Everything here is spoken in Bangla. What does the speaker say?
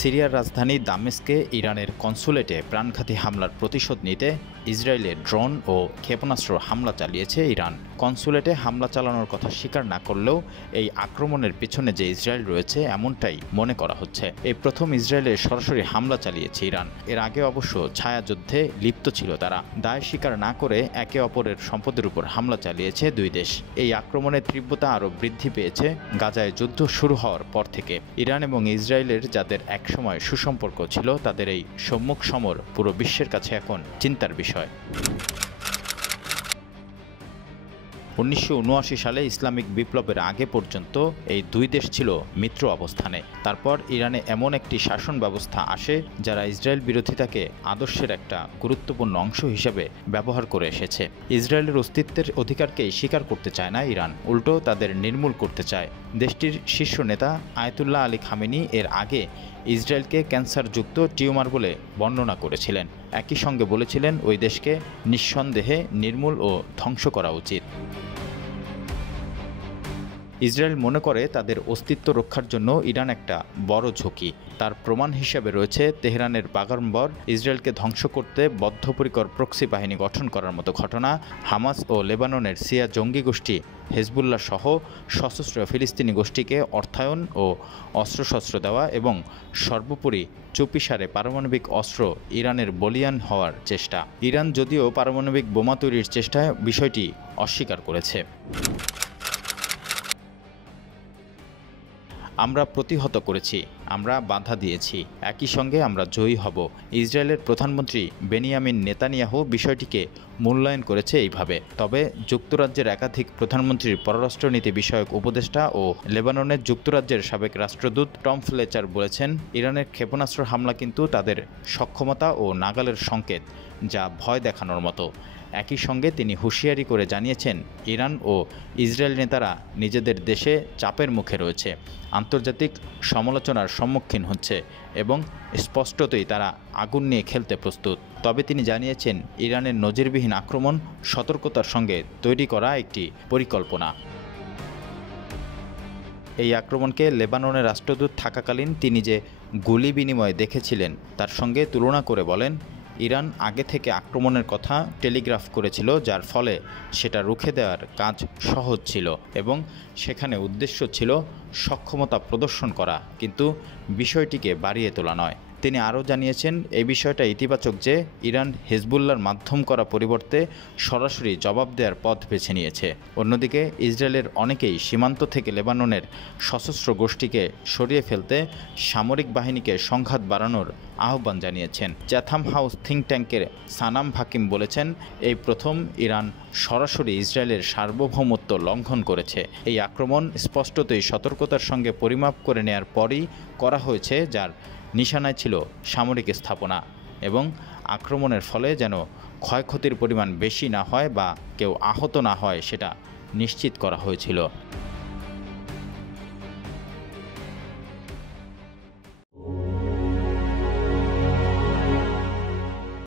সিরিয়ার রাজধানী দামেস্কে ইরানের কনসুলেটে প্রাণঘাতী হামলার প্রতিশোধ নিতে ইসরায়েলে ড্রোন ও ক্ষেপণাস্ত্র হামলা চালিয়েছে ইরান। কনসুলেটে হামলা চালানোর কথা স্বীকার না করলেও এই আক্রমণের পেছনে যে ইসরায়েল রয়েছে এমনটাই মনে করা হচ্ছে। এই প্রথম ইসরায়েলে সরাসরি হামলা চালিয়েছে ইরান। এর আগে অবশ্য ছায়াযুদ্ধে লিপ্ত ছিল তারা। দায় স্বীকার না করে একে অপরের সম্পদের উপর হামলা চালিয়েছে দুই দেশ। এই আক্রমণের তীব্রতা আরও বৃদ্ধি পেয়েছে গাজায় যুদ্ধ শুরু হওয়ার পর থেকে। ইরান এবং ইসরায়েলের যাদের একসময় সুসম্পর্ক ছিল তাদের এই সম্মুখ সমর পুরো বিশ্বের কাছে এখন চিন্তার বিষয়। 1979 সালে ইসলামিক বিপ্লবের আগে পর্যন্ত এই দুই দেশ ছিল মিত্র অবস্থানে। তারপর ইরানে এমন একটি শাসন ব্যবস্থা আসে যারা ইসরায়েল বিরোধিতাকে আদর্শের একটা গুরুত্বপূর্ণ অংশ হিসেবে ব্যবহার করে এসেছে। ইসরায়েলের অস্তিত্বের অধিকারকেই স্বীকার করতে চায় না ইরান, উল্টো তাদের নির্মূল করতে চায়। দেশটির শীর্ষ নেতা আয়াতুল্লাহ আলী খামেনি এর আগে ইসরায়েলকে ক্যান্সারযুক্ত টিউমার বলে বর্ণনা করেছিলেন। একই সঙ্গে বলেছিলেন ওই দেশকে নিঃসন্দেহে নির্মূল ও ধ্বংস করা উচিত। ইসরায়েল মনে করে তাদের অস্তিত্ব রক্ষার জন্য ইরান একটা বড় ঝুঁকি। তার প্রমাণ হিসেবে রয়েছে তেহরানের বাগাড়ম্বর ইসরায়েলকে ধ্বংস করতে বদ্ধপরিকর প্রক্সি বাহিনী গঠন করার মতো ঘটনা, হামাস ও লেবাননের শিয়া জঙ্গি গোষ্ঠী হেজবুল্লাহ সহ সশস্ত্র ফিলিস্তিনি গোষ্ঠীকে অর্থায়ন ও অস্ত্রশস্ত্র দেওয়া এবং সর্বোপরি চুপিসারে পারমাণবিক অস্ত্র ইরানের বলীয়ান হওয়ার চেষ্টা। ইরান যদিও পারমাণবিক বোমা তৈরির চেষ্টায় বিষয়টি অস্বীকার করেছে। আমরা প্রতিহত করেছি, আমরা বাধা দিয়েছি, একই সঙ্গে আমরা জয়ী হব। ইসরায়েলের প্রধানমন্ত্রী বেনিয়ামিন নেতানিয়াহু বিষয়টিকে মূল্যায়ন করেছে এইভাবে। তবে যুক্তরাজ্যের একাধিক প্রধানমন্ত্রীর পররাষ্ট্রনীতি বিষয়ক উপদেষ্টা ও লেবাননের যুক্তরাজ্যের সাবেক রাষ্ট্রদূত টম ফ্লেচার বলেছেন, ইরানের ক্ষেপণাস্ত্র হামলা কিন্তু তাদের সক্ষমতা ও নাগালের সংকেত, যা ভয় দেখানোর মতো। একই সঙ্গে তিনি হুঁশিয়ারি করে জানিয়েছেন, ইরান ও ইসরায়েল নেতারা নিজেদের দেশে চাপের মুখে রয়েছে, আন্তর্জাতিক সমালোচনার সম্মুখীন হচ্ছে এবং স্পষ্টতই তারা আগুন নিয়ে খেলতে প্রস্তুত। তবে তিনি জানিয়েছেন, ইরানের নজিরবিহীন আক্রমণ সতর্কতার সঙ্গে তৈরি করা একটি পরিকল্পনা। এই আক্রমণকে লেবাননের রাষ্ট্রদূত থাকাকালীন তিনি যে গুলি বিনিময় দেখেছিলেন তার সঙ্গে তুলনা করে বলেন, ইরান আগে থেকে আক্রমণের কথা টেলিগ্রাফ করেছিল, যার ফলে সেটা রুখে দেওয়ার কাজ সহজ ছিল এবং সেখানে উদ্দেশ্য ছিল সক্ষমতা প্রদর্শন করা, কিন্তু বিষয়টিকে বাড়িয়ে তোলা নয়। তিনি আরও জানিয়েছেন, এই বিষয়টা ইতিবাচক যে ইরান হেজবুল্লাহর মাধ্যম করা পরিবর্তে সরাসরি জবাব দেওয়ার পথ বেছে নিয়েছে। অন্যদিকে ইসরায়েলের অনেকেই সীমান্ত থেকে লেবাননের সশস্ত্র গোষ্ঠীকে সরিয়ে ফেলতে সামরিক বাহিনীকে সংঘাত বাড়ানোর আহ্বান জানিয়েছেন। চ্যাথাম হাউস থিঙ্ক ট্যাঙ্কের সানাম হাকিম বলেছেন, এই প্রথম ইরান সরাসরি ইসরায়েলের সার্বভৌমত্ব লঙ্ঘন করেছে। এই আক্রমণ স্পষ্টতই সতর্কতার সঙ্গে পরিমাপ করে নেয়ার পরই করা হয়েছে, যার নিশানায় ছিল সামরিক স্থাপনা এবং আক্রমণের ফলে যেন ক্ষয়ক্ষতির পরিমাণ বেশি না হয় বা কেউ আহত না হয় সেটা নিশ্চিত করা হয়েছিল।